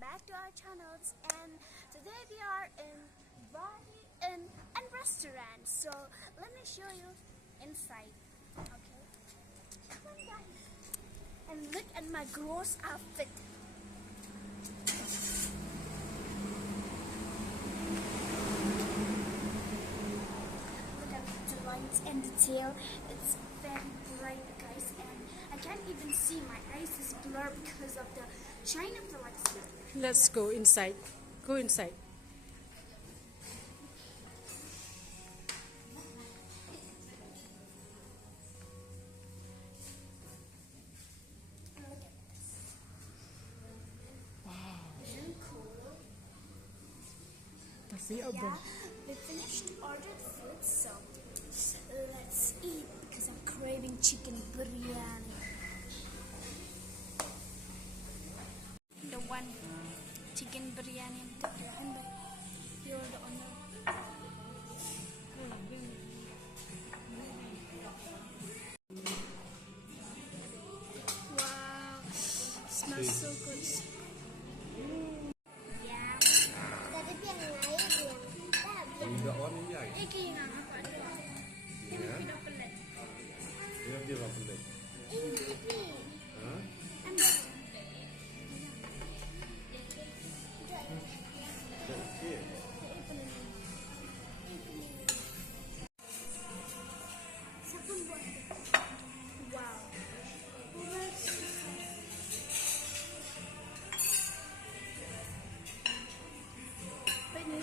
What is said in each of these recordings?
back to our channels, and today we are in Bali in a restaurant. So let me show you inside. Okay, come on guys, and look at my gross outfit. Look at the lines and detail. It's very bright, guys, and I can't even see. My eyes is blurred because of the shine of the lights. Let's go inside. Go inside. And look at this. Wow. Isn't cool? Yeah, we finished ordered food, so let's eat because I'm craving chicken biryani. The one chicken biryani. You're the owner. Wow, smells so good. Yeah. Tadi biang lain biang. Tidak warna ni lagi. Iki yang apa ada? Ini tidak pelet. Dia apa pelik? Ini. Hah? Ambil. Okey. Siapa buat? Wow. Ini.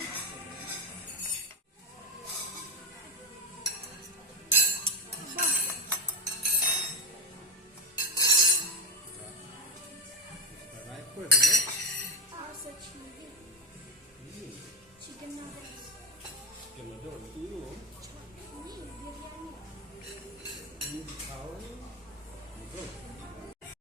Naik apa ni? Also chili. Chicken nuggets. Yang ada tu. Ini biryani.